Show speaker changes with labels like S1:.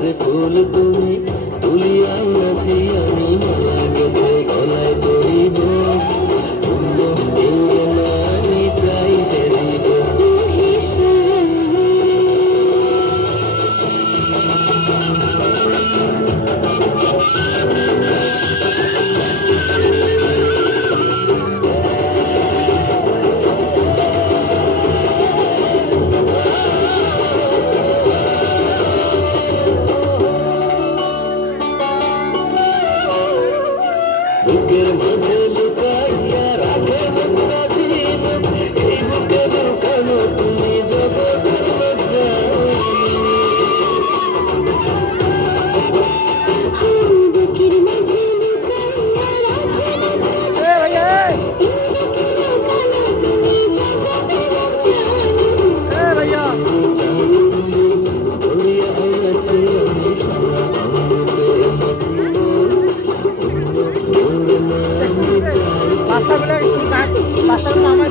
S1: চাঁদ ফুল তুমি তুলিয়া নাচি আমি মায়াকে গলায় পড়ি Música
S2: বাসার আমার